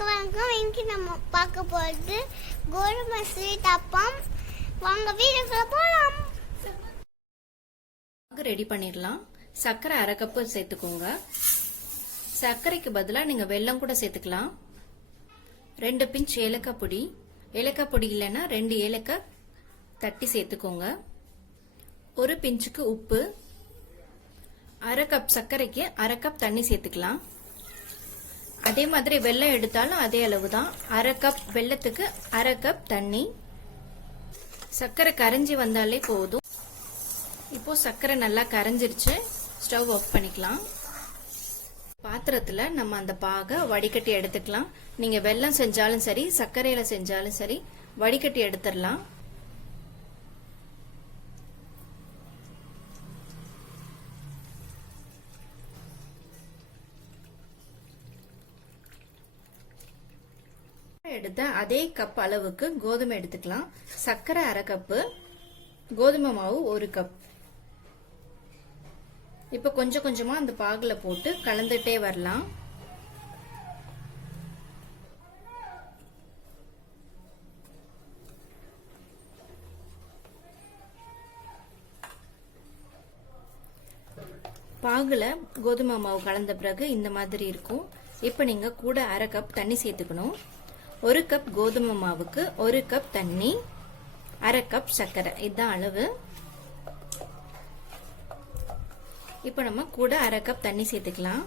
எல்லாருக்கும் இன்னைக்கு நம்ம பார்க்க போறது கோதுமை ஸ்வீட் அப்பம். வாங்க வீடியோக்குள்ள போலாம். ரெடி பண்ணிடலாம். சர்க்கரை 1/2 கப் சேர்த்துக்கோங்க. சர்க்கரைக்கு பதிலா நீங்க வெல்லம் கூட சேர்த்துக்கலாம். 2 பிஞ்ச் ஏலக்காய் பொடி. ஏலக்காய் பொடி இல்லைன்னா 2 ஏலக்காய் தட்டி சேர்த்துக்கோங்க. 1 பிஞ்சுக்கு உப்பு. 1/2 கப் சர்க்கரைக்கு 1/2 கப் தண்ணி சேர்த்துக்கலாம். அதே மாதிரி வெல்லம் எடுத்தாலும் அதே அளவு தான். 1/2 கப் வெல்லத்துக்கு 1/2 கப் தண்ணி. சர்க்கரை கரைஞ்சி வந்தாலே போதும். இப்போ சர்க்கரை நல்லா கரைஞ்சிருச்சு. ஸ்டவ் ஆஃப் பண்ணிக்கலாம். பாத்திரத்துல நம்ம அந்த பாகை வடிகட்டி எடுத்துக்கலாம். நீங்க வெல்லம் செஞ்சாலும் சரி, சர்க்கரையில செஞ்சாலும் சரி, வடிகட்டி எடுத்துடலாம். எடுத்த அதே கப் அளவுக்கு கோதுமை எடுத்துக்கலாம். சர்க்கரை 1/2 கப்பு, கோதுமை மாவு 1 கப். இப்ப கொஞ்சம் கொஞ்சமா அந்த பாகுல போட்டு கலந்துட்டே வரலாம். பாகுல கோதுமை மாவு கலந்த பிறகு இந்த மாதிரி இருக்கும். இப்ப நீங்க கூட 1/2 கப் தண்ணி சேர்த்துக்கணும். 1 கப் கோதுமை மாவுக்கு 1 கப் தண்ணி, 1/2 கப் சர்க்கரை, இதுதான் அளவு. இப்ப நம்ம கூட 1/2 கப் தண்ணி சேர்த்துக்கலாம்.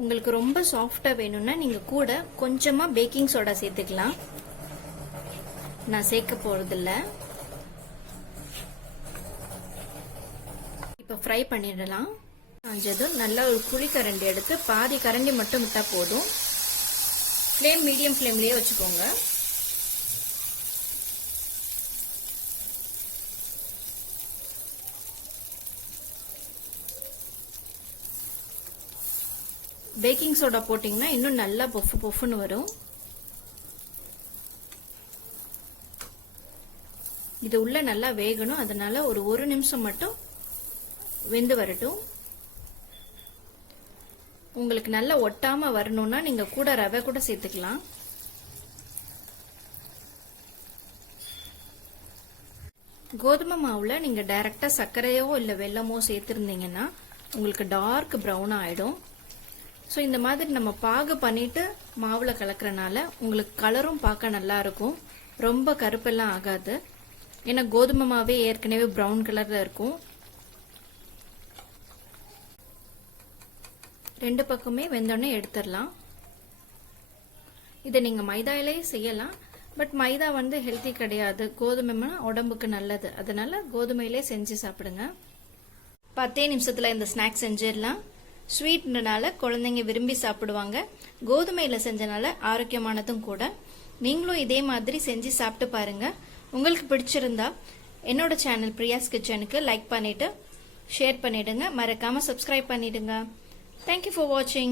உங்களுக்கு ரொம்ப சாஃப்டா வேணும்னா நீங்க கூட கொஞ்சமா பேக்கிங் சோடா சேர்த்துக்கலாம். நான் சேர்க்க போறதில்ல. இப்ப ஃப்ரை பண்ணிடலாம். காஞ்சதும் நல்லா ஒரு குழி கரண்டி எடுத்து பாதி கரண்டி மட்டும் விட்டா போதும். ஃப்ளேம் மீடியம் ஃப்ளேம்லயே வச்சுக்கோங்க. பேக்கிங் சோடா போட்டீங்கன்னா இன்னும் நல்லா பொஃப் பொஃப்னு வரும். இது உள்ள நல்லா வேகணும். அதனால ஒரு 1 நிமிஷம் மட்டும் வெந்து வரட்டும். உங்களுக்கு நல்லா ஒட்டாம வரணும்னா நீங்க கூட ரவை கூட சேர்த்துக்கலாம். கோதுமை மாவுல நீங்க டைரக்டா சர்க்கரையோ இல்ல வெல்லமோ சேர்த்திருந்தீங்கன்னா உங்களுக்கு டார்க் பிரவுன் ஆயிடும். ஸோ இந்த மாதிரி நம்ம பாகு பண்ணிட்டு மாவுல கலக்கறனால உங்களுக்கு கலரும் பார்க்க நல்லா இருக்கும். ரொம்ப கருப்பெல்லாம் ஆகாது. ஏன்னா கோதுமை மாவே ஏற்கனவே பிரவுன் கலர்ல இருக்கும். 2 பக்கமே வெந்தோடனே எடுத்துடலாம். இதை நீங்க மைதாயிலே செய்யலாம். பட் மைதா ஹெல்த்தி கிடையாது. கோதுமை உடம்புக்கு நல்லது. அதனால கோதுமையிலே செஞ்சு சாப்பிடுங்க. 10 நிமிஷத்துல இந்த ஸ்நாக்ஸ் செஞ்சிடலாம். ஸ்வீட்னால குழந்தைங்க விரும்பி சாப்பிடுவாங்க. கோதுமையில செஞ்சனால ஆரோக்கியமானதும் கூட. நீங்களும் இதே மாதிரி செஞ்சு சாப்பிட்டு பாருங்க. உங்களுக்கு பிடிச்சிருந்தா என்னோட சேனல் பிரியாஸ் கிச்சனுக்கு லைக் பண்ணிட்டு ஷேர் பண்ணிடுங்க. மறக்காம சப்ஸ்கிரைப் பண்ணிடுங்க. Thank you for watching.